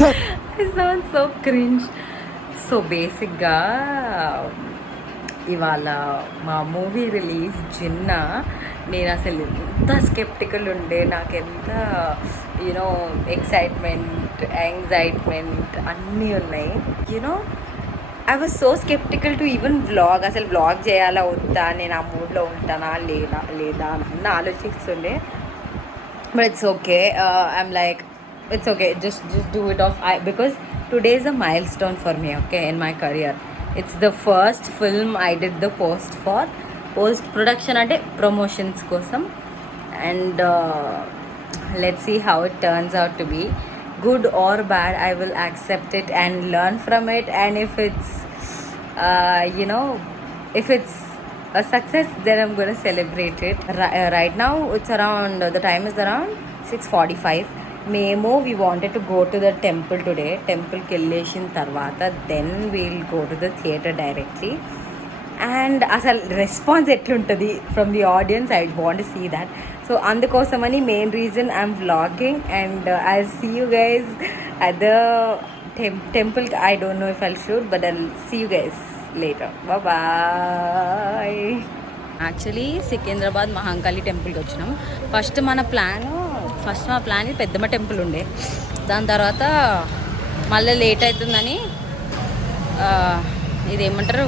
I sound so cringe. So బేసిక్గా ఇవాళ మా మూవీ రిలీజ్ జిన్నా. నేను అసలు ఎంత స్కెప్టికల్ ఉండే, నాకు ఎంత యూనో ఎక్సైట్మెంట్, యాంగ్జైట్మెంట్ అన్నీ ఉన్నాయి. You know I was so skeptical to even vlog. అసలు వ్లాగ్ చేయాలా వద్దా, నేను ఆ మూడ్లో ఉంటానా లేదా అన్న ఆలోచిస్తుండే. But it's okay. I'm like it's okay, just do it off. Because today is a milestone for me, okay, in my career. It's the first film I did the post production ante promotions kosam, and let's see how it turns out to be. Good or bad, I will accept it and learn from it. And if it's if it's a success, then I'm going to celebrate it. Right now it's around, the time is around 6:45. మేము we wanted to go to the temple today. టెంపుల్కి వెళ్ళేసిన తర్వాత then we'll go to the theatre directly. And అసలు response ఎట్లుంటుంది from the audience, I want see that. So అందుకోసమని main reason I'm vlogging, and I see you guys at the temple. I don't know if I'll shoot, but I'll see you guys later. Bye. Actually Secunderabad Mahankali టెంపుల్కి వచ్చినాం. First మా plan పెద్దమ్మ temple ఉండే. దాని తర్వాత మళ్ళీ late అవుతుందని ఇదేమంటారు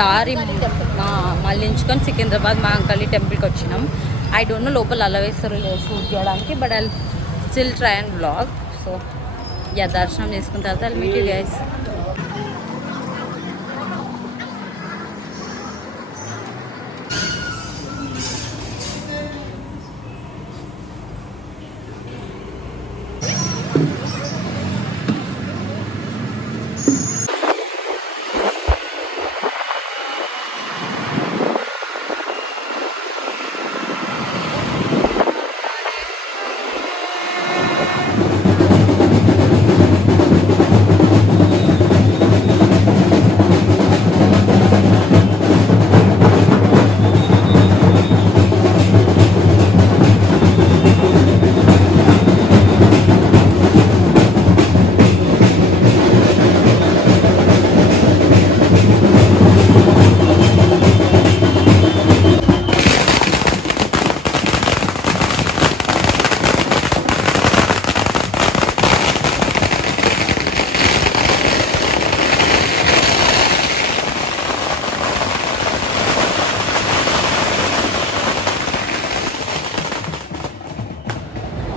దారి మళ్ళించుకొని సికింద్రాబాద్ మహాంకాళి టెంపుల్కి వచ్చినాం. ఐ డోంట్ నో లోపల అలా వేస్తారు షూట్ చేయడానికి, but I still try and vlog. So దర్శనం చేసుకున్న తర్వాత ఐ మీట్ యూ గైస్.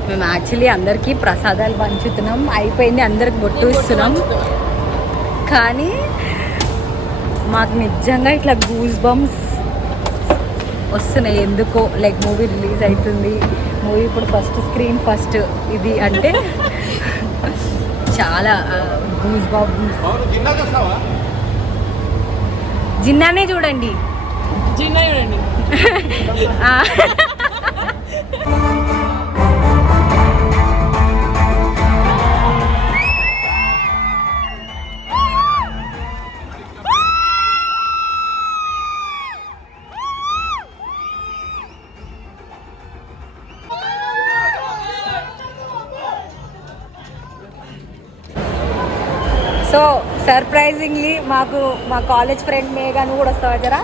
మేము యాక్చువల్లీ అందరికీ ప్రసాదాలు పంచుతున్నాం, అయిపోయింది, అందరికి బొట్టు ఇస్తున్నాం. కానీ మాకు నిజంగా ఇట్లా గూస్ బంప్స్ వస్తున్నాయి ఎందుకో. లైక్ మూవీ రిలీజ్ అవుతుంది, మూవీ ఇప్పుడు స్క్రీన్ ఫస్ట్ ఇది అంటే చాలా గూస్ బంప్స్. జిన్నానే చూడండి. సో సర్ప్రైజింగ్లీ మాకు మా కాలేజ్ ఫ్రెండ్ మేఘాను కూడా వస్తావా జరా.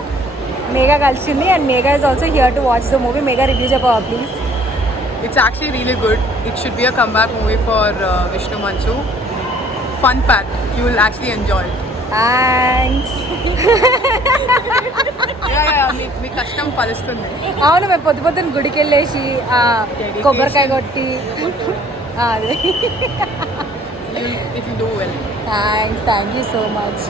మేఘా కలిసింది, and Megha is also here to watch the movie. Megha review చెప్పవా please. It's actually really good. It should be a comeback movie for Vishnu Manchu. Fun packed. You will actually enjoy it. Thanks. మీ కష్టం ఫలిస్తుంది. అవును, మేము పొద్దున గుడికి వెళ్ళేసి కొబ్బరికాయ కొట్టి అదే. It will do well. Thank you so much.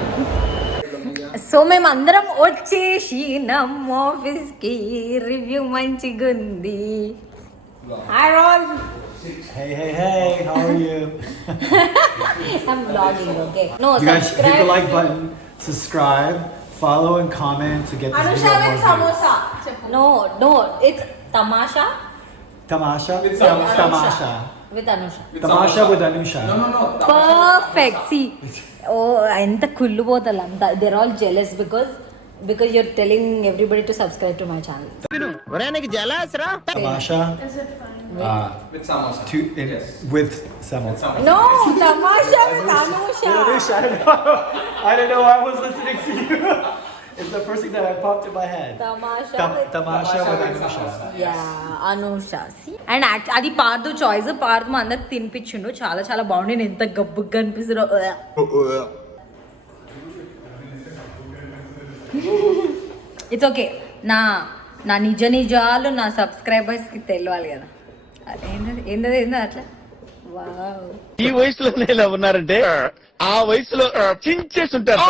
So మేమందరం వచ్చేసి నమ్మ ఆఫీస్కి. రివ్యూ మంచిగా ఉంది. హాయ్ రోల్. Hey, how are you? I'm vlogging, okay? No, You guys subscribe. hit the like button, subscribe, follow and comment to get this Anusha video with more views. samosa. No, it's Tamasha. Tamasha? With Tamasha. With Anusha. Tamasha with Anusha. No. Perfect. See, ఎంత కుళ్ళుపోతారు అంతా. They're all jealous because you're telling everybody to subscribe to my channel. Tamasha? With samosa. Yes. With samosa. No, tamasha with Anusha. I don't know why I was listening to you. It's the first thing that popped in my head. Tamasha with Anusha. Yeah, Anusha. See? And అది Pardhu choice Pardhu మా అందరికి తినిపించిండు చాలా చాలా బాగుంది నేను ఎంత గబ్బుగా అనిపిస్తుందో it's okay నా నిజ నిజాలు నా సబ్స్క్రైబర్స్కి తెలియాలి కదా ఏంటది అట్లా వావ్ ఈ వయసులో ఇలా ఉన్నారంటే ఆ వయసులో చించేసి ఉంటారు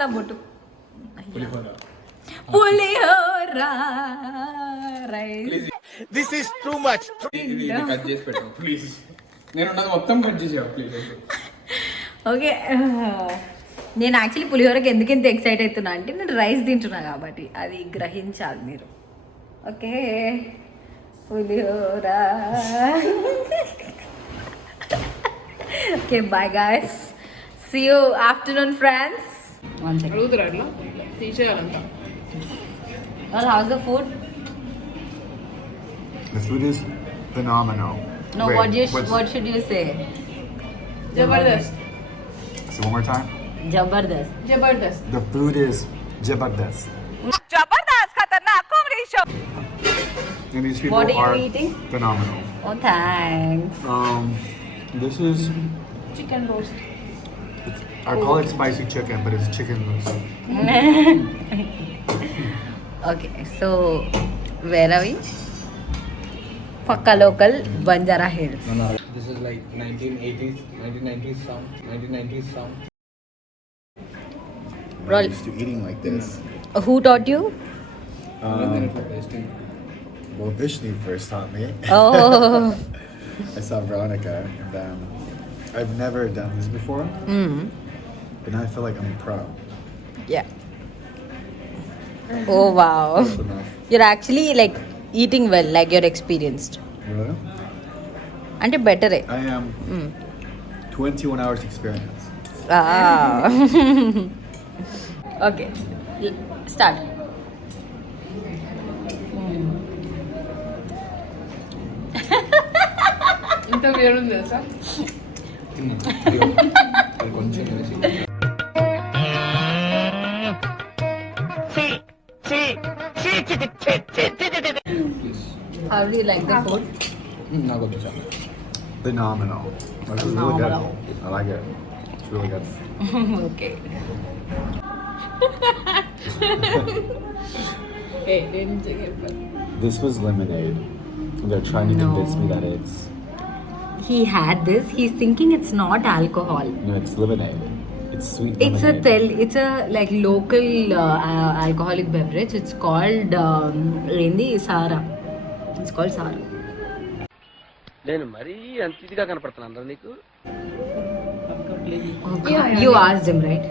నా బొట్టు pulihora rice this is too much ఇది కట్ చేసి పెట్టు ప్లీజ్. నేను ఉన్నది మొత్తం కట్ చేసావు ప్లీజ్. ఓకే నేను యాక్చువల్లీ పులిహోరకి ఎందుకు ఇంత ఎక్సైట్ అవుతున్నా అంటే నేను రైస్ తింటున్నా కాబట్టి అది గ్రహించాలి మీరు. Okay pulihora. Okay bye guys, see you afternoon friends. అడుగుతారా అట్లా తీసేయాలంట. Well, how's the food? The food is phenomenal. No, Wait, what should you say? Jabardast. So one more time. Jabardast. Jabardast. The food is jabardast. Jabardast khatarnak combination. And these people What are you are eating? phenomenal. Oh, thanks. This is, Chicken roast. I call it spicy chicken, but it's chicken roast. Okay, so where are we? Pakka local, Banjara Hills. This is like 1980s, 1990s sound, 1990s sound. Bro, I'm used to eating like this. who taught you? Well, Vishnu first taught me. Oh. I saw Veronica, and then I've never done this before, but now I feel like I'm a pro. Yeah. Oh wow. Close enough. You're actually like eating well, like you're experienced. Really? And better. I am 21 hours experience. Ah. Okay. Start. ఇంత వేరు ఉంది తెలుసా? అది కొంచెం వేసి. Please. How do you like the food? నాకు వద్దు చాలా. Phenomenal. This is really good. I like it. It's really good. Okay. Hey, నేను చెప్పాను. This was lemonade. They're trying to convince me that it's He had this. He's thinking it's not alcohol. no, it's lemonade. It's sweet It's lemonade. it's a like local alcoholic beverage. It's called Rendi Sara. It's called Sara. నేను మరీ అంత ఇదిగా కనపడుతున్నాను నీకు. Oh, God. You asked him, right?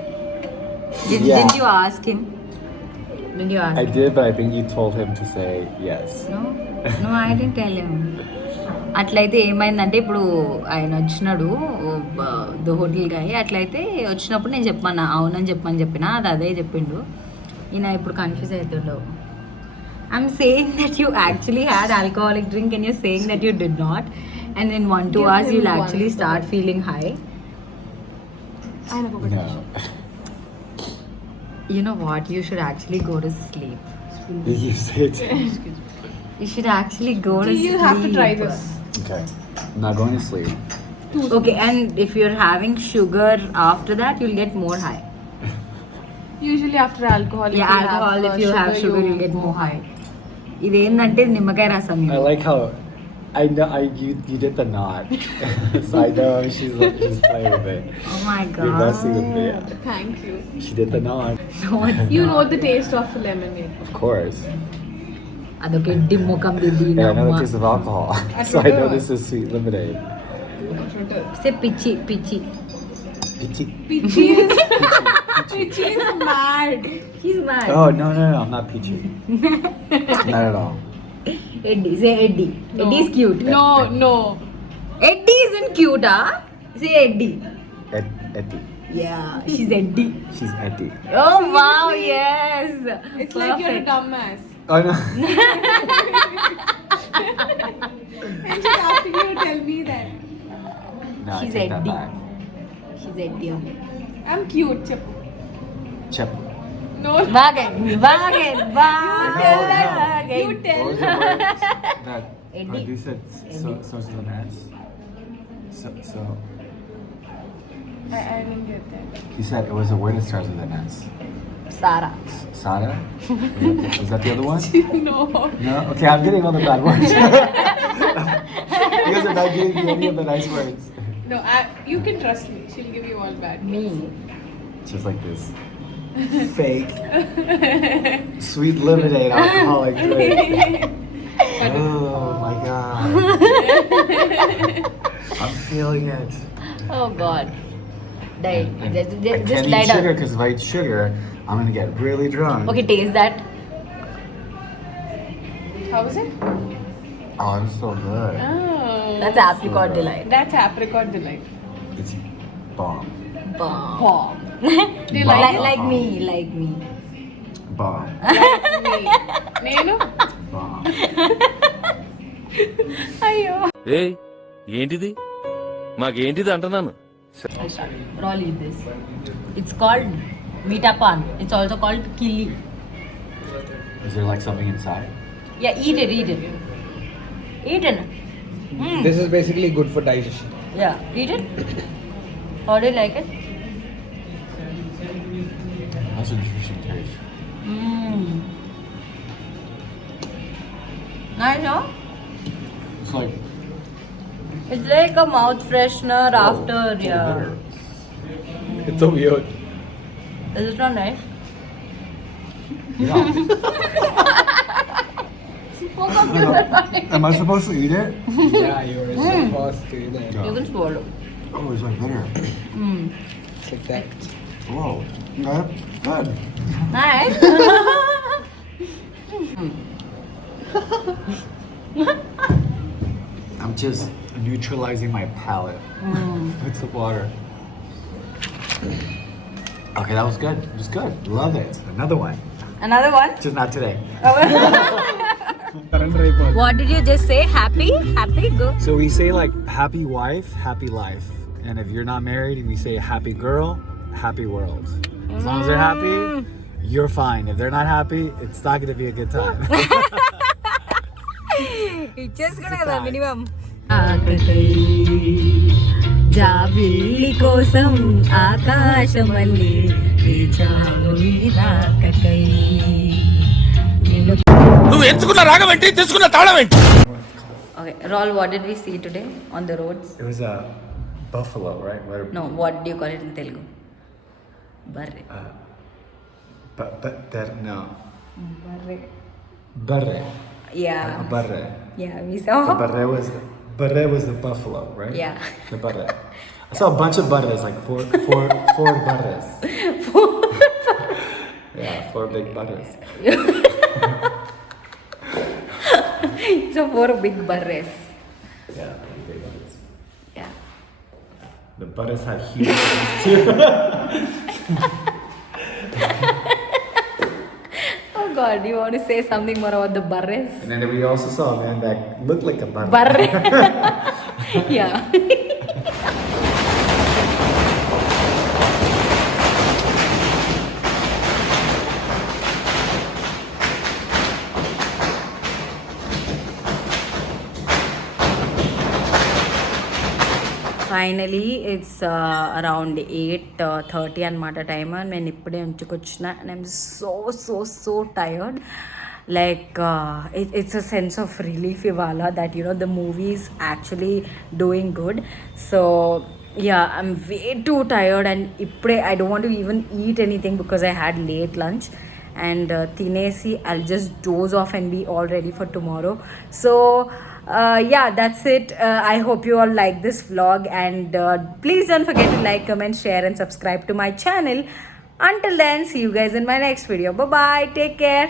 Yeah. Didn't you ask him? Didn't you ask I him? did, but I think you told him to say yes. No, I didn't tell him. అట్లయితే ఏమైందంటే ఇప్పుడు ఆయన వచ్చినాడు the hotel గాయ అట్లయితే వచ్చినప్పుడు నేను చెప్పమన్నా అవునని చెప్పిన అది అదే చెప్పిండు ఈయన ఇప్పుడు కన్ఫ్యూజ్ అవుతుండవు I'm saying that you actually had alcoholic drink and you saying that you did not and in 1-2 hours you'll actually start feeling high. No. You know what, you should actually go to sleep. You said You should actually go to sleep. You have to try this. okay. I'm not going to sleep. Okay, and if you're having sugar after that, you'll get more high. Usually after alcohol, Yeah, alcohol, if you have sugar, you'll get more high. ఇదేంటంటే నిమ్మకాయ రసం I like how I know you did the nod, so I know she's playing with it. Oh my You're messing with me. god. Thank you. She did the nod. No, it's You not. know the taste of lemonade. Of course. అదొక ఎడ్డి ముఖం దిద్ది And I know the taste of alcohol, so I know this is sweet lemonade. పిచ్చి పిచ్చి Pichi. Pichi is mad. He's mad. Oh no, I'm not peachy. Not at all. Eddie, say Eddie. No. Eddie is cute. No. Eddie isn't cute, ah? Say Eddie. Eddie. Yeah, she's Eddie. She's Eddie. Oh wow, yes. It's like you're a dumbass. Oh no. And she's asking you to tell me that. No, She's I take that Eddie. back. She's Eddie. I'm cute, Chappu. Chip. No. Bargain. You tell Bargain. You tell. What was the word that Eddie. producer so's the ass? So I didn't get that. he said it was a word that starts with an S. Sarah. Sada? Was that the other one? No. No? Okay, I'm getting all the bad words. You guys are not giving me any of the nice words. No, you can trust me. She'll give you all bad. Me. Just like this fake sweet lemonade alcoholic drink. Oh my god. I'm feeling it. Oh God. Die. And Just I can't lie eat sugar down. because if I eat sugar, I'm gonna get really drunk. Okay, taste that. How is it? Oh, it's so good. Oh. That's apricot delight. That's apricot delight. It's bomb. Bomb. Do you like it? Like me. Bomb. Nenu? Bomb. Ayyo. ఏయ్ ఏంటిది మాకేంటిది అంటున్నాను I'll start. Roll eat this. It's called Mitapan. It's also called Kili. Is there like something inside? Yeah, eat it. Eat it. This is basically good for digestion. Yeah, eat it. How do you like it? That's an interesting taste. Nice, huh? It's like It's like a mouth freshener after, it's a yeah. bitter. It's so weird. Is it not nice? Yeah. Am I supposed to eat it? Yeah, you're supposed to eat it. You can swallow. Oh, it's like bitter. It's like that. Whoa. Okay. Good. Nice. I'm just neutralizing my palate with the water. Okay, that was good. It was good. Love it. Another one. Another one. Just not today. What did you just say? Happy? Happy? Go. So we say like happy wife, happy life. And if you're not married, we say happy girl, happy world. As long as they're happy, you're fine. If they're not happy, it's not going to be a good time. It's just gonna Surprise. the minimum. జాబిల్లి కోసం ఆకాశమల్లి వేచావు రాకకై నువ్వు ఎంచుకున్న రాగం ఏంటి తీసుకున్న తాళం ఏంటి Okay, Raul, what did we see today on the roads? It was a buffalo, right? No, what do you call it in Telugu? Barre. But no. Barre. Barre. Yeah. Barre. Yeah, we The saw. barre was the buffalo, right? Yeah. The barre. I saw a bunch of barres, like four barres. Yeah, 4 big barres. So 4 big barres. Yeah, big barres. Yeah. The barres had huge ones too. Oh God, you want to say something more about the barres? And then we also saw a man that looked like a barre. Barre. Yeah. Finally it's around 8:30 అనమాట time. నేను ఇప్పుడే ఉంచుకొచ్చిన and I'm so tired. Like it's a sense of relief ivala that the movie is actually doing good. So yeah, I'm way too tired and I don't want to even eat anything because I had late lunch. And tinesi, I'll just doze off and be all ready for tomorrow. So yeah, that's it. I hope you all like this vlog, and please don't forget to like, comment, share and subscribe to my channel. Until then, see you guys in my next video. Bye bye, take care.